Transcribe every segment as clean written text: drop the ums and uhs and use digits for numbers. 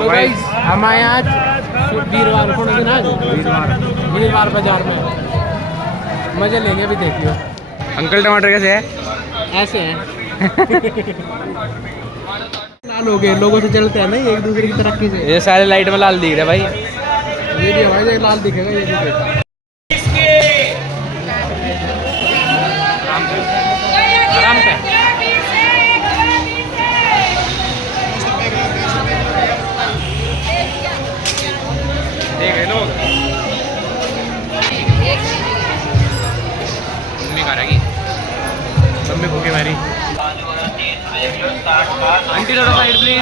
तो गाइस हम आए आज वीरवार को दिन आज वीरवार बाजार में मजे लेंगे। अभी देखियो अंकल टमाटर कैसे है? ऐसे हैं लाल हो गए, लोगों से चलते हैं ना एक दूसरे की तरक्की से। ये सारे लाइट में लाल दिख रहा है भाई। ये भी हमारे लाल दिखेगा, ये भी देखा। आराम से देख रहे लोग। मम्मी खा रही, मम्मी भूखे मारी। आंटी थोड़ा साइड प्लीज।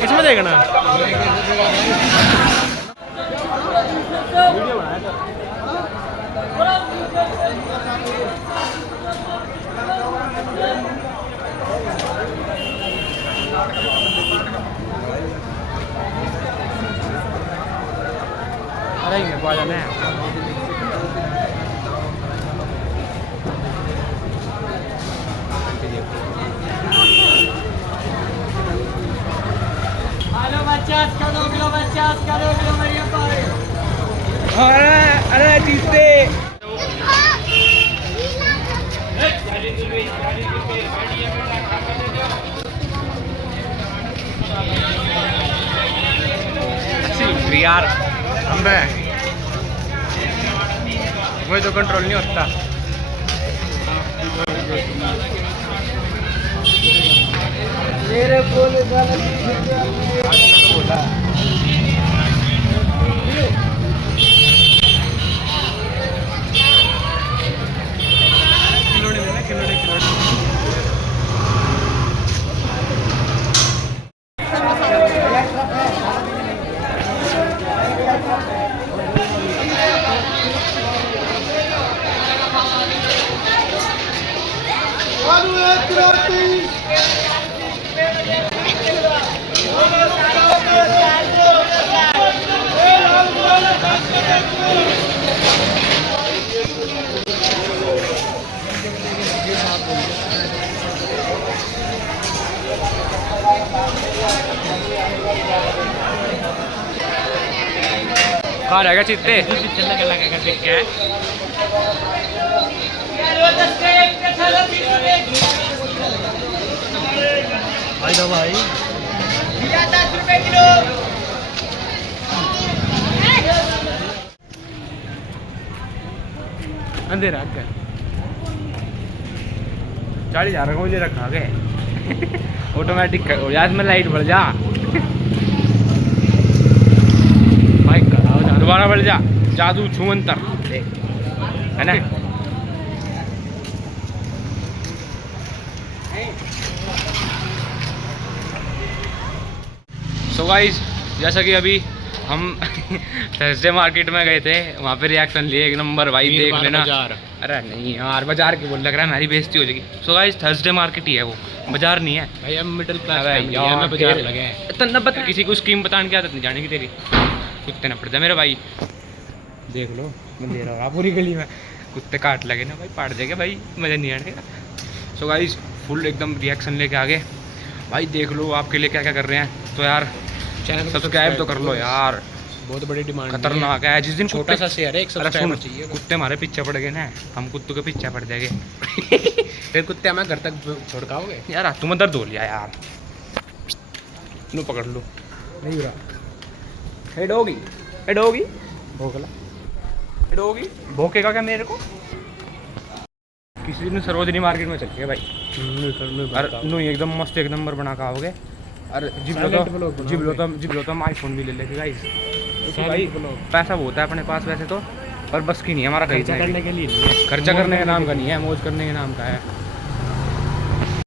किसमें देखना? अरे मेरे को आ जाना है। हेलो 50 का 2 किलो, 50 का 2 किलो मेरे पास। अरे जीते यार। अम्बे मुझे तो कंट्रोल नहीं होता। मेरे बोले बोला कहाँ रहेगा चित्ते? भाई दो भाई 10 रुपए किलो। अंधेरा क्या 40,000 का मुझे रखा गए। ऑटोमेटिक याद में लाइट बढ़ जा भाई, दोबारा बढ़ जा। जादू छुमंतर है ना। सो गाइस, जैसा कि अभी हम थर्सडे मार्केट में गए थे, वहाँ पे रिएक्शन लिए एक नंबर भाई, देख लेना। अरे नहीं यार, बाजार की बोल लग रहा है, हमारी बेइज्जती हो जाएगी। सो गाइस, थर्सडे मार्केट ही है वो, बाजार नहीं है भाई। हम मिडिल क्लास फैमिली है, में बाजार लगे हैं। इतना बता किसी को स्कीम बताने की आदत नहीं जाने की तेरी। कुत्ते न पड़ जाए मेरे भाई, देख लो मैं दे रहा हूँ पूरी गली में। कुत्ते काट लगे ना भाई, पाट देगा भाई, मज़ा नहीं आएगा। सो गाइस, फुल एकदम रिएक्शन लेके आगे भाई, देख लो आपके लिए क्या क्या कर रहे हैं। तो यार चैनल सब्सक्राइब तो कर लो यार, बहुत बड़ी डिमांड खतरनाक है। जिस दिन छोटा सा शेयर है, एक सब्सक्राइबर चाहिए। कुत्ते हमारे पीछे पड़ गए ना, हम कुत्तों के पीछे पड़ जाएंगे। फिर कुत्ते हमें घर तक छोड़काओगे यार हाथों में दर्द हो लिया यार, लो पकड़ लो। नहीं रहा। हेड होगी, हेड होगी, भोगला हेड होगी, भोकेगा क्या मेरे को? किसी दिन सरोजनी मार्केट में चलिए भाई। अरे नहीं, एकदम मस्त एक नंबर बना का आओगे। अरे जिबलो तो हम आईफोन भी ले लेंगे गाइस। भाई पैसा बहुत है अपने पास वैसे तो, पर बस की नहीं है हमारा खर्चा करने के लिए। खर्चा करने के नाम का नहीं है, मौज करने के नाम का है।